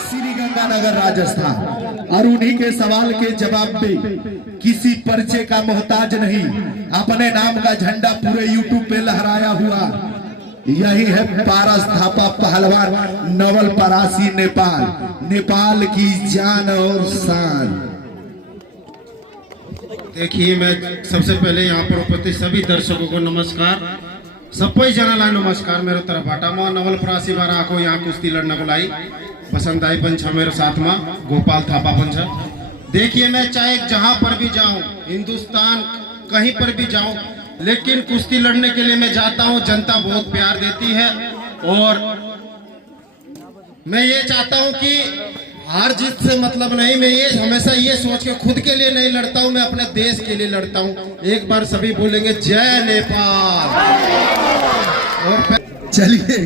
श्री गंगानगर राजस्थान। और उन्हीं के सवाल के जवाब में किसी परिचय का मोहताज नहीं, अपने नाम का झंडा पूरे यूट्यूब पे लहराया हुआ यही है पारस थापा पहलवान नवलपरासी नेपाल, नेपाल की जान और शान। देखिए, मैं सबसे पहले यहाँ पर उपस्थित सभी दर्शकों को नमस्कार, सबको जना नमस्कार मेरे तरफ हटा माँ नवलपरासी बारा को यहाँ कुश्ती लड़ने को लाई पसंद आई पंच मेरे साथ माँ गोपाल थापा पंच। देखिए, मैं चाहे जहाँ पर भी जाऊँ, हिंदुस्तान कहीं पर भी जाऊँ, लेकिन कुश्ती लड़ने के लिए मैं जाता हूँ, जनता बहुत प्यार देती है। और मैं ये चाहता हूँ कि हार जीत से मतलब नहीं, मैं ये हमेशा ये सोच के खुद के लिए नहीं लड़ता हूँ, मैं अपने देश के लिए लड़ता हूँ। एक बार सभी बोलेंगे जय नेपाल। और चलिए,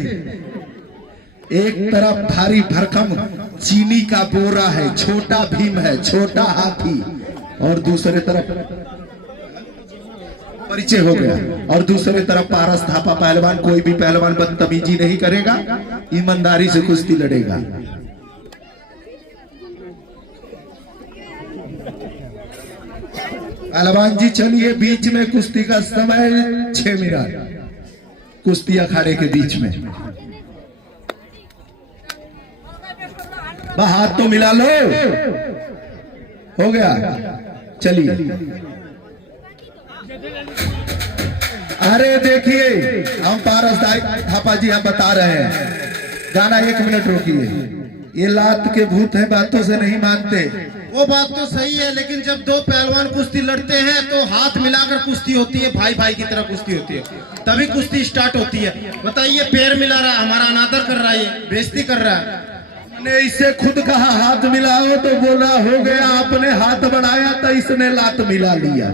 एक तरफ भारी भरकम चीनी का बोरा है, छोटा भीम है, छोटा हाथी, और दूसरे तरफ परिचय हो गया, और दूसरे तरफ पारस थापा पहलवान। कोई भी पहलवान बदतमीजी नहीं करेगा, ईमानदारी से कुश्ती लड़ेगा। पहलवान जी चलिए, बीच में कुश्ती का समय 6 मिनट, कुश्ती अखाड़े के बीच में। हाथ तो मिला लो, हो गया। चलिए, अरे देखिए, हम पारस थापा जी हम बता रहे हैं, गाना 1 मिनट रोकिए। ये लात के भूत है, बातों से नहीं मानते। वो बात तो सही है, लेकिन जब दो पहलवान कुश्ती लड़ते हैं तो हाथ मिलाकर कुश्ती होती है, भाई भाई की तरह कुश्ती होती है, तभी कुश्ती स्टार्ट होती है। बताइए, पैर मिला रहा, हमारा अनादर कर रहा है, बेइज्जती कर रहा है। मैंने इसे खुद कहा हाथ मिलाओ तो बोला हो गया, आपने हाथ बढ़ाया तो इसने लात मिला लिया।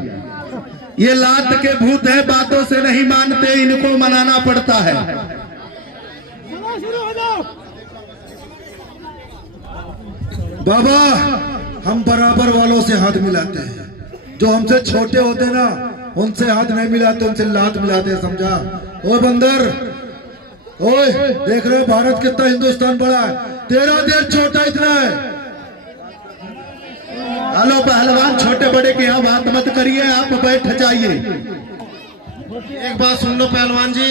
ये लात के भूत है, बातों से नहीं मानते, इनको मनाना पड़ता है। बाबा, हम बराबर वालों से हाथ मिलाते हैं, जो हमसे छोटे होते ना उनसे हाथ नहीं मिलाते, उनसे लात मिलाते हैं, समझा? ओ बंदर, ओए देख रहे हो भारत कितना हिंदुस्तान बड़ा है, तेरा देश छोटा इतना है। हेलो पहलवान, छोटे बड़े की यहाँ बात मत करिए, आप बैठ जाइए। एक बात सुन लो पहलवान जी,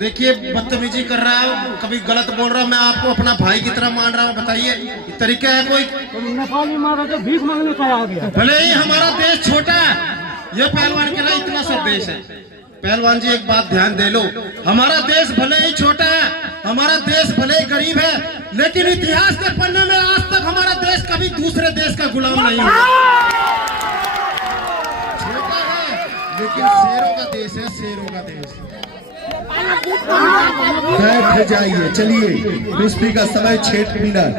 देखिए बदतमीजी कर रहा है, कभी गलत बोल रहा है, मैं आपको अपना भाई की तरह मान रहा हूँ। बताइए, तरीका है कोई? नेपाली मारा तो भीख मांगने का आ गया। भले ही हमारा देश छोटा है, ये पहलवान के लिए इतना सब देश है। पहलवान जी एक बात ध्यान दे लो, हमारा देश भले ही छोटा है, हमारा देश भले ही गरीब है, लेकिन इतिहास के पन्ने में आज तक हमारा देश कभी दूसरे देश का गुलाम नहीं हुआ। छोटा है लेकिन शेरों का देश है, शेरों का देश। बैठ जाइए। चलिए, कुश्ती का समय 6 मिनट।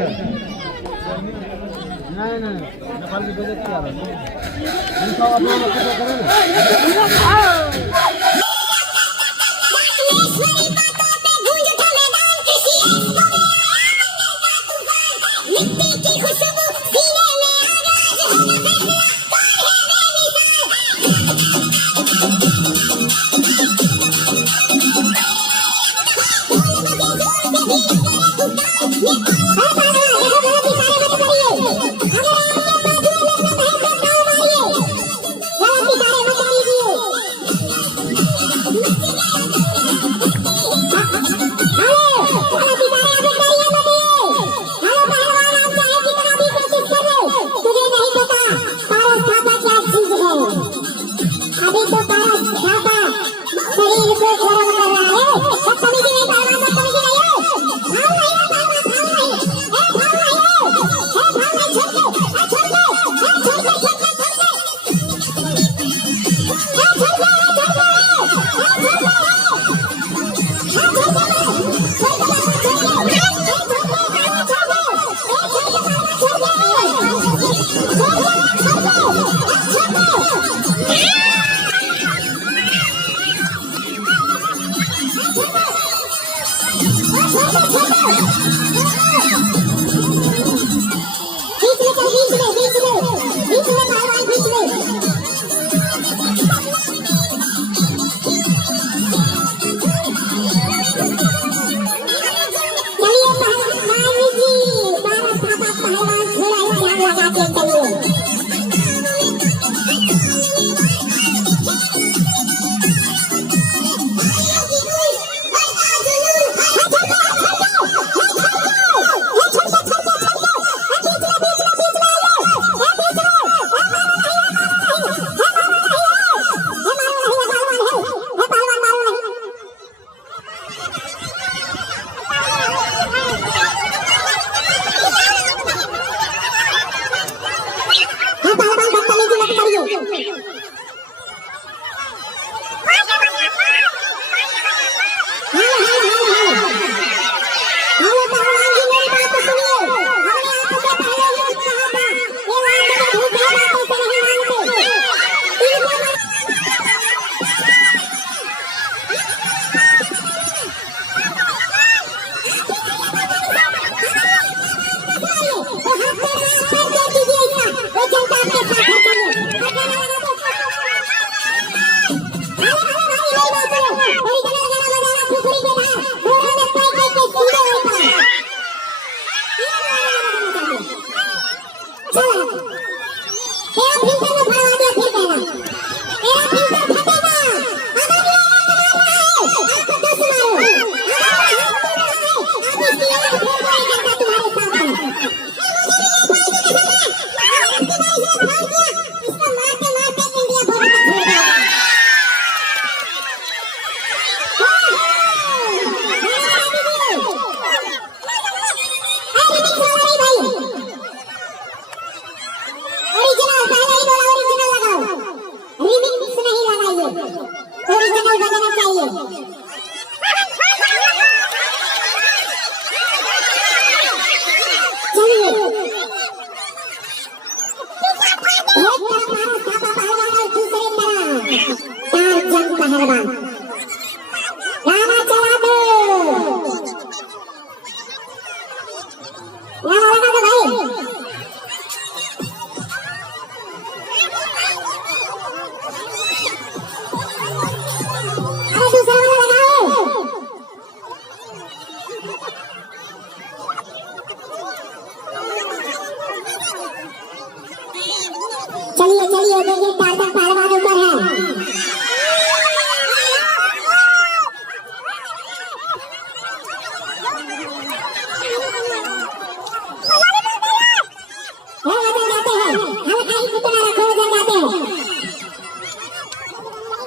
चलिए चलिए देखिए टारगेट पहलवान ऊपर है।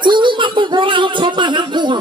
चीनी का तो गोरा है, छोटा हाथी है।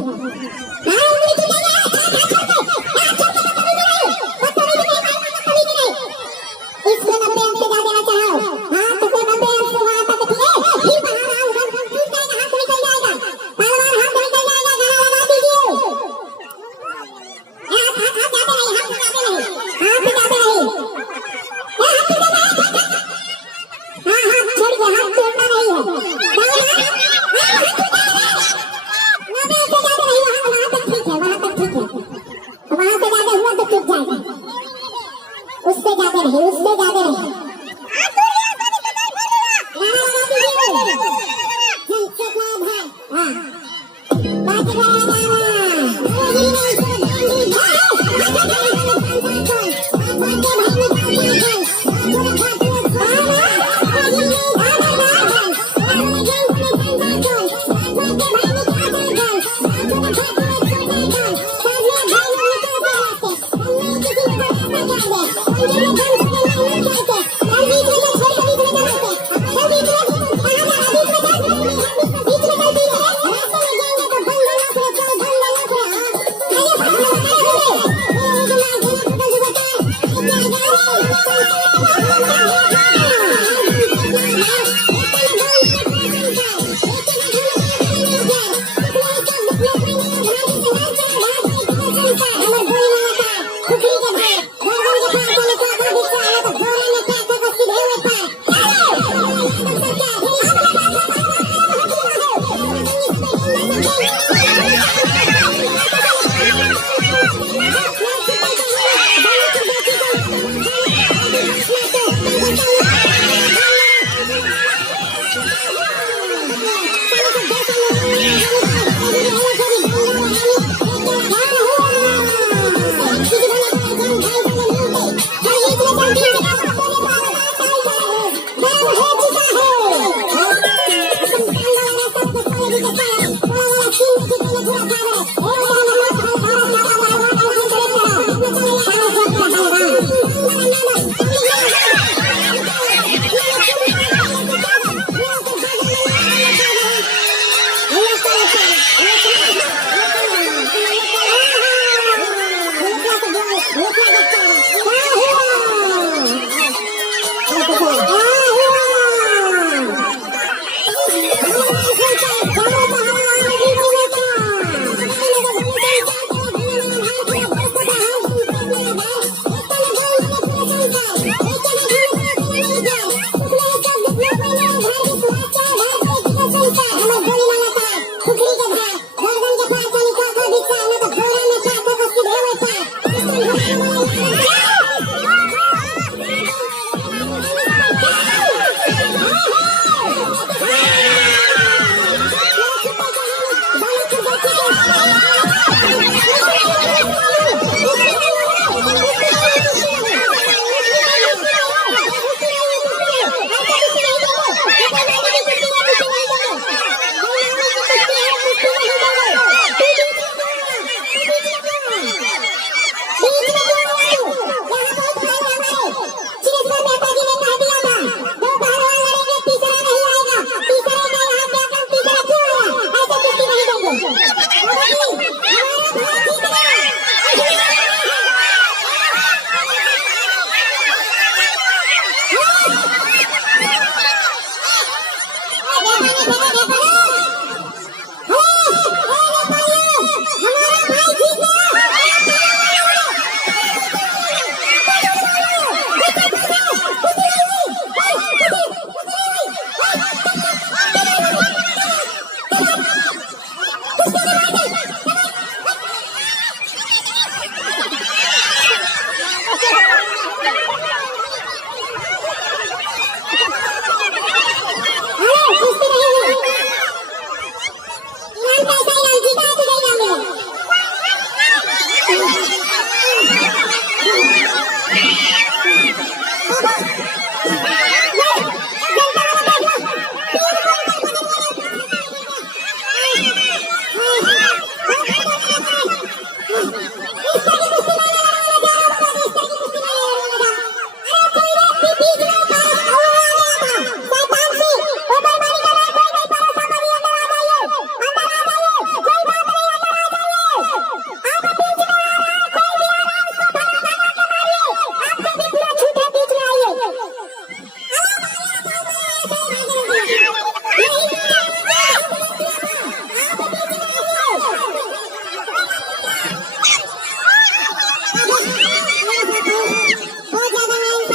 उससे ज्यादा नहीं, उससे ज्यादा नहीं।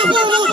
Come on.